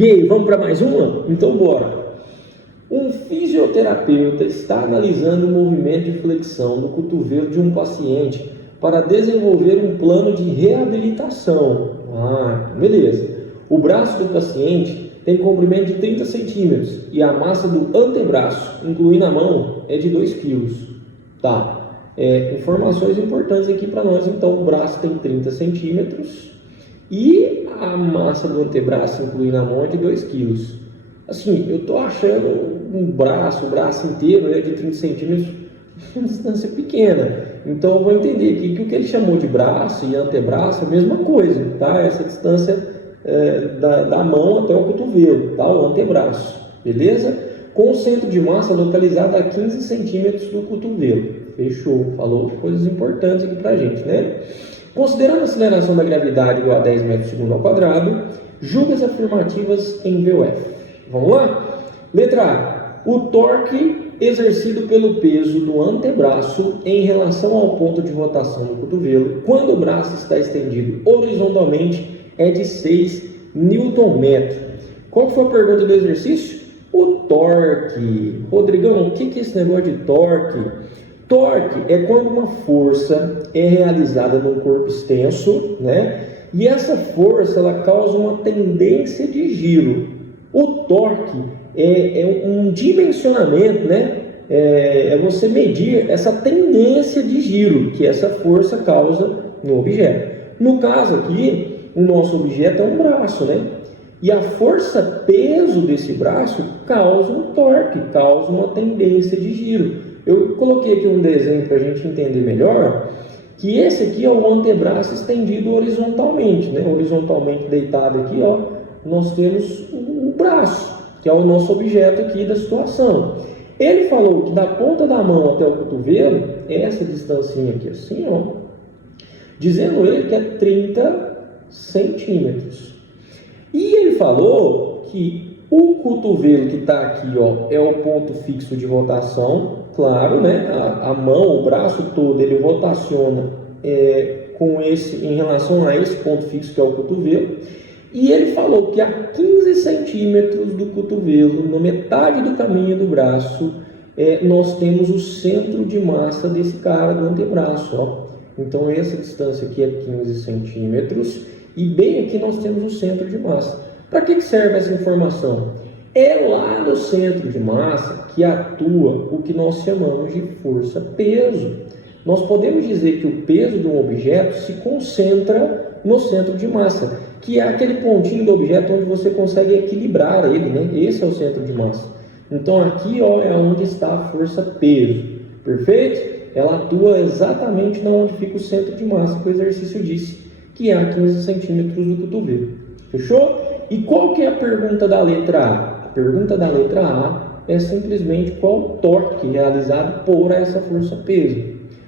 E aí, vamos para mais uma? Então bora! Um fisioterapeuta está analisando o movimento de flexão do cotovelo de um paciente para desenvolver um plano de reabilitação. Beleza. O braço do paciente tem comprimento de 30 centímetros e a massa do antebraço, incluindo a mão, é de 2 kg. Tá. Informações importantes aqui para nós. Então, o braço tem 30 centímetros e a massa do antebraço, incluindo a mão, é de 2 kg. Assim, eu estou achando o braço inteiro, né, de 30 centímetros, uma distância pequena. Então, eu vou entender aqui que o que ele chamou de braço e antebraço é a mesma coisa, tá? Essa distância da mão até o cotovelo, tá? O antebraço, beleza? Com o centro de massa localizado a 15 centímetros do cotovelo. Fechou, falou coisas importantes aqui pra gente, né? Considerando a aceleração da gravidade igual a 10 metros por segundo ao quadrado, julga as afirmativas em VUF. Vamos lá? Letra A. O torque exercido pelo peso do antebraço em relação ao ponto de rotação do cotovelo, quando o braço está estendido horizontalmente, é de 6 Nm. Qual foi a pergunta do exercício? O torque. Rodrigão, o que é esse negócio de torque? Torque é quando uma força é realizada num corpo extenso, né? E essa força ela causa uma tendência de giro. O torque é um dimensionamento, né? É você medir essa tendência de giro que essa força causa no objeto. No caso aqui, o nosso objeto é um braço, né? E a força peso desse braço causa um torque, causa uma tendência de giro. Eu coloquei aqui um desenho para a gente entender melhor, que esse aqui é o antebraço estendido horizontalmente, né? Horizontalmente deitado aqui, ó, nós temos o braço, que é o nosso objeto aqui da situação. Ele falou que da ponta da mão até o cotovelo, essa distancinha aqui assim, ó, dizendo ele que é 30 centímetros. E ele falou que o cotovelo que está aqui, ó, é o ponto fixo de rotação, claro, né? A mão, o braço todo, ele rotaciona em relação a esse ponto fixo que é o cotovelo. E ele falou que a 15 centímetros do cotovelo, na metade do caminho do braço, nós temos o centro de massa desse cara do antebraço, ó. Então essa distância aqui é 15 centímetros e bem aqui nós temos o centro de massa. Para que serve essa informação? É lá no centro de massa que atua o que nós chamamos de força-peso. Nós podemos dizer que o peso de um objeto se concentra no centro de massa, que é aquele pontinho do objeto onde você consegue equilibrar ele, né? Esse é o centro de massa. Então aqui, ó, é onde está a força-peso, perfeito? Ela atua exatamente onde fica o centro de massa que o exercício disse, que é a 15 centímetros do cotovelo. Fechou? E qual que é a pergunta da letra A? A pergunta da letra A é simplesmente qual o torque realizado por essa força-peso.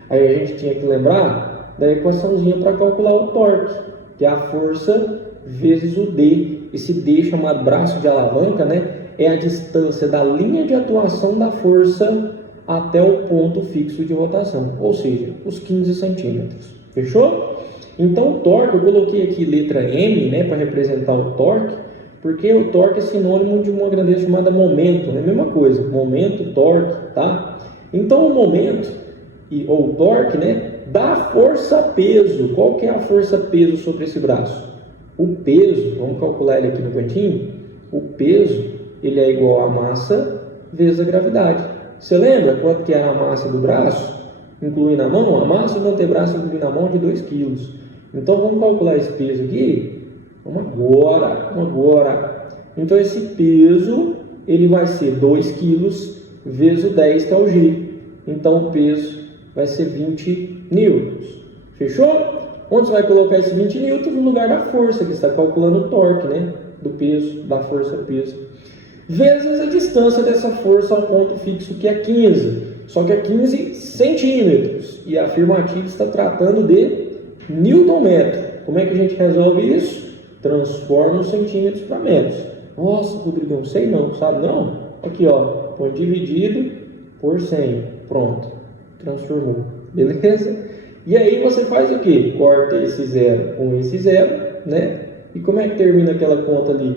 Aí a gente tinha que lembrar da equaçãozinha para calcular o torque, que é a força vezes o D. Esse D chamado braço de alavanca, né, é a distância da linha de atuação da força até o ponto fixo de rotação, ou seja, os 15 centímetros. Fechou? Então o torque, eu coloquei aqui letra M, né, para representar o torque, porque o torque é sinônimo de uma grandeza chamada momento, né? Mesma coisa, momento, torque, tá? Então o momento, ou o torque, né, dá força-peso. Qual que é a força-peso sobre esse braço? O peso, vamos calcular ele aqui no cantinho, o peso, ele é igual a massa vezes a gravidade. Você lembra quanto que é a massa do braço, incluindo a mão? A massa do antebraço, incluindo a mão, é de 2 kg. Então, vamos calcular esse peso aqui? Vamos agora. Então, esse peso, ele vai ser 2 kg vezes o 10, que é o G. Então, o peso vai ser 20 newtons. Fechou? Onde você vai colocar esse 20 newtons? No lugar da força, que está calculando o torque, né? Do peso, da força-peso. Vezes a distância dessa força ao ponto fixo, que é 15. Só que é 15 centímetros. E a afirmativa está tratando de newton-metro. Como é que a gente resolve isso? Transforma os centímetros para metros. Nossa, Rodrigão, sei não, sabe não? Aqui, ó, põe dividido por 100. Pronto, transformou. Beleza? E aí você faz o quê? Corta esse zero com esse zero, né? E como é que termina aquela conta ali?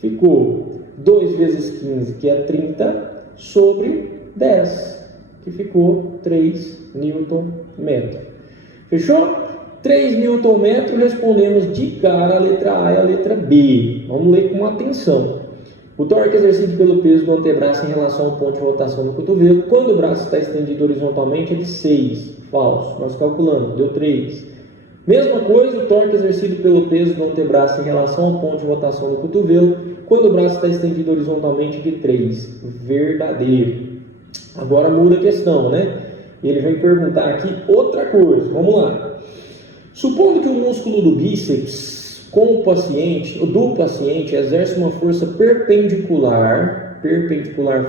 ficou 2 vezes 15, que é 30, sobre 10, que ficou 3 Nm. Fechou? 3 Nm, respondemos de cara a letra A e a letra B. Vamos ler com atenção. O torque exercido pelo peso do antebraço em relação ao ponto de rotação do cotovelo, quando o braço está estendido horizontalmente, é de 6. Falso. Nós calculamos, deu 3. Mesma coisa, o torque exercido pelo peso do antebraço em relação ao ponto de rotação do cotovelo, quando o braço está estendido horizontalmente, é de 3. Verdadeiro. Agora muda a questão, né? Ele vem perguntar aqui outra coisa. Vamos lá. Supondo que o músculo do bíceps do paciente exerce uma força perpendicular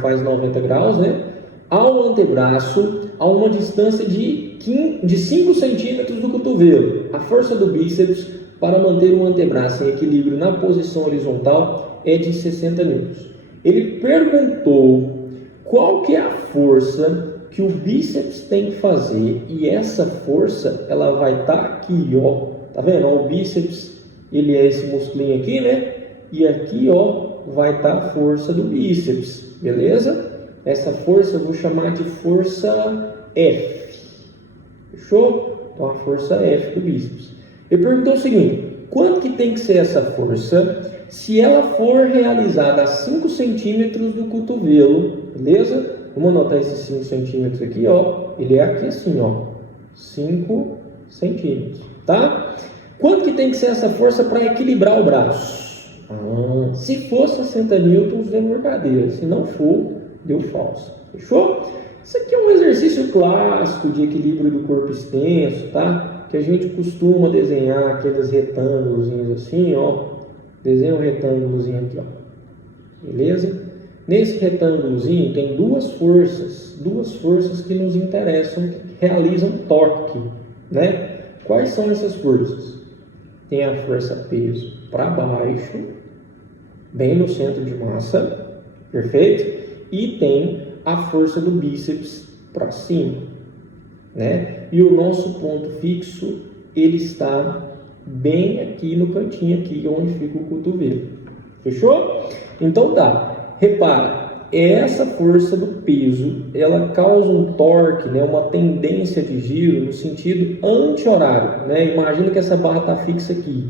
faz 90 graus, né? Ao antebraço, a uma distância de 5 centímetros do cotovelo. A força do bíceps para manter o antebraço em equilíbrio na posição horizontal é de 60 N. Ele perguntou qual que é a força que o bíceps tem que fazer, e essa força ela vai estar aqui, ó. Tá vendo? O bíceps, ele é esse musculinho aqui, né? E aqui, ó, vai estar a força do bíceps, beleza? Essa força eu vou chamar de força F. Fechou? Então a força F do bíceps. Ele perguntou o seguinte: quanto que tem que ser essa força se ela for realizada a 5 centímetros do cotovelo, beleza? Vamos anotar esses 5 centímetros aqui, ó. Ele é aqui assim, ó. 5 centímetros, tá? Quanto que tem que ser essa força para equilibrar o braço? Se for 60 newtons, deu verdadeiro. Se não for, deu falso. Fechou? Isso aqui é um exercício clássico de equilíbrio do corpo extenso, tá? Que a gente costuma desenhar aqueles retângulos assim, ó. Desenha um retângulozinho aqui, ó. Beleza? Nesse retângulozinho tem duas forças que nos interessam, que realizam torque, né? Quais são essas forças? Tem a força peso para baixo, bem no centro de massa, perfeito? E tem a força do bíceps para cima, né? E o nosso ponto fixo, ele está bem aqui no cantinho aqui, onde fica o cotovelo. Fechou? Então tá. Repara, essa força do peso, ela causa um torque, né, uma tendência de giro no sentido anti-horário, né? Imagina que essa barra está fixa aqui.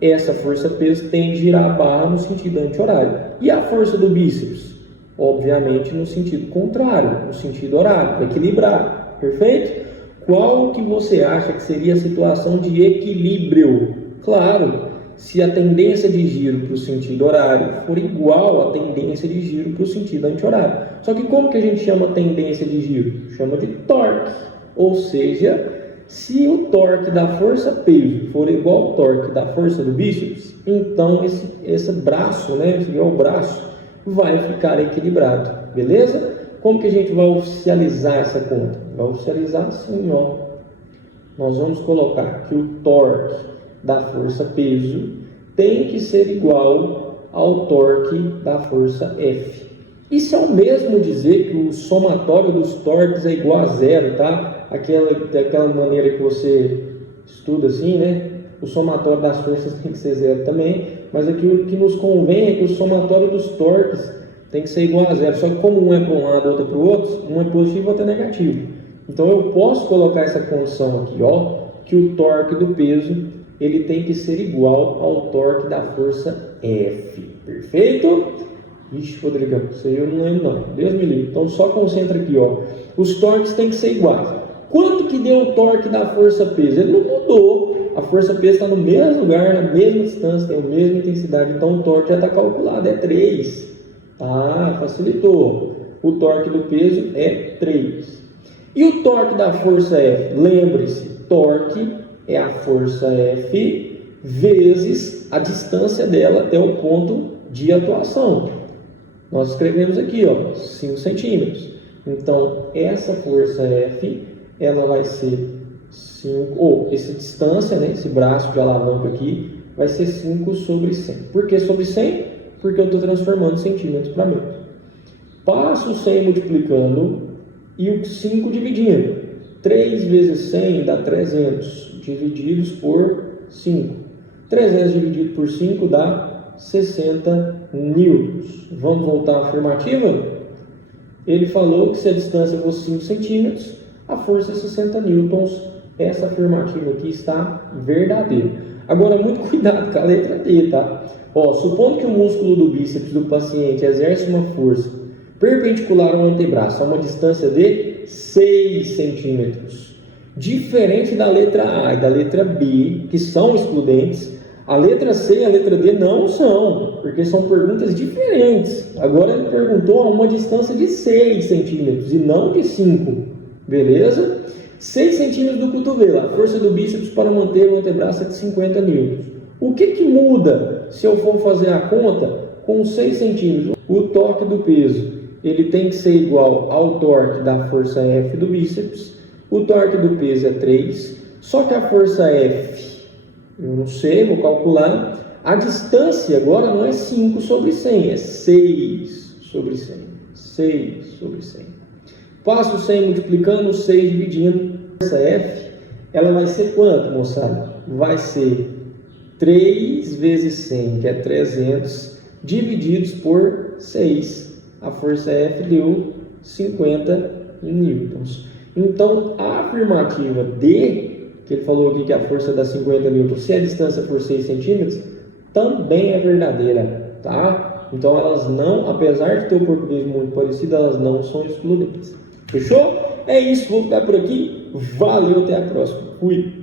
Essa força peso tende a girar a barra no sentido anti-horário. E a força do bíceps? Obviamente no sentido contrário, no sentido horário, para equilibrar. Perfeito? Qual que você acha que seria a situação de equilíbrio? Claro, se a tendência de giro para o sentido horário for igual à tendência de giro para o sentido anti-horário. Só que como que a gente chama tendência de giro? Chama de torque. Ou seja, se o torque da força peso for igual ao torque da força do bíceps, então esse braço, né, o braço, vai ficar equilibrado. Beleza? Como que a gente vai oficializar essa conta? Vai oficializar assim, ó. Nós vamos colocar que o torque da força peso tem que ser igual ao torque da força F. Isso é o mesmo dizer que o somatório dos torques é igual a zero, tá? Daquela maneira que você estuda assim, né? O somatório das forças tem que ser zero também, mas aqui o que nos convém é que o somatório dos torques tem que ser igual a zero. Só que como um é para um lado e outro é para o outro, um é positivo e outro é negativo. Então eu posso colocar essa condição aqui, ó, que o torque do peso ele tem que ser igual ao torque da força F. Perfeito? Ixi, Rodrigão, isso aí eu não lembro não. Deus me livre. Então só concentra aqui, ó. Os torques têm que ser iguais. Quanto que deu o torque da força peso? Ele não mudou. A força peso está no mesmo lugar, na mesma distância, tem a mesma intensidade. Então o torque já está calculado, é 3. Ah, facilitou. O torque do peso é 3. E o torque da força F? Lembre-se, torque é a força F vezes a distância dela até o ponto de atuação. Nós escrevemos aqui, ó, 5 centímetros. Então, essa força F, ela vai ser 5, essa distância, né, esse braço de alavanca aqui, vai ser 5 sobre 100. Por que sobre 100? Porque eu estou transformando centímetros para metros. Passo o 100 multiplicando e o 5 dividindo. 3 vezes 100 dá 300, divididos por 5. 300 dividido por 5 dá 60 newtons. Vamos voltar à afirmativa? Ele falou que se a distância fosse 5 centímetros, a força é 60 newtons. Essa afirmativa aqui está verdadeira. Agora, muito cuidado com a letra D, tá? Ó, supondo que o músculo do bíceps do paciente exerce uma força perpendicular ao antebraço a uma distância de 6 centímetros. Diferente da letra A e da letra B, que são excludentes, a letra C e a letra D não são, porque são perguntas diferentes. Agora ele perguntou a uma distância de 6 centímetros e não de 5, beleza? 6 centímetros do cotovelo, a força do bíceps para manter o antebraço é de 50 newtons. O que muda se eu for fazer a conta com 6 centímetros? O torque do peso, ele tem que ser igual ao torque da força F do bíceps. O torque do peso é 3, só que a força F, eu não sei, vou calcular. A distância agora não é 5 sobre 100, é 6 sobre 100. 6 sobre 100. Passo 100 multiplicando, 6 dividindo. Essa F, ela vai ser quanto, moçada? Vai ser 3 vezes 100, que é 300, divididos por 6. A força F deu 50 newtons. Então, a afirmativa D, que ele falou aqui que a força dá 50 newtons, se a distância for 6 centímetros, também é verdadeira, tá? Então, elas não, apesar de ter o português muito parecido, elas não são excludentes. Fechou? É isso, vou ficar por aqui. Valeu, até a próxima. Fui!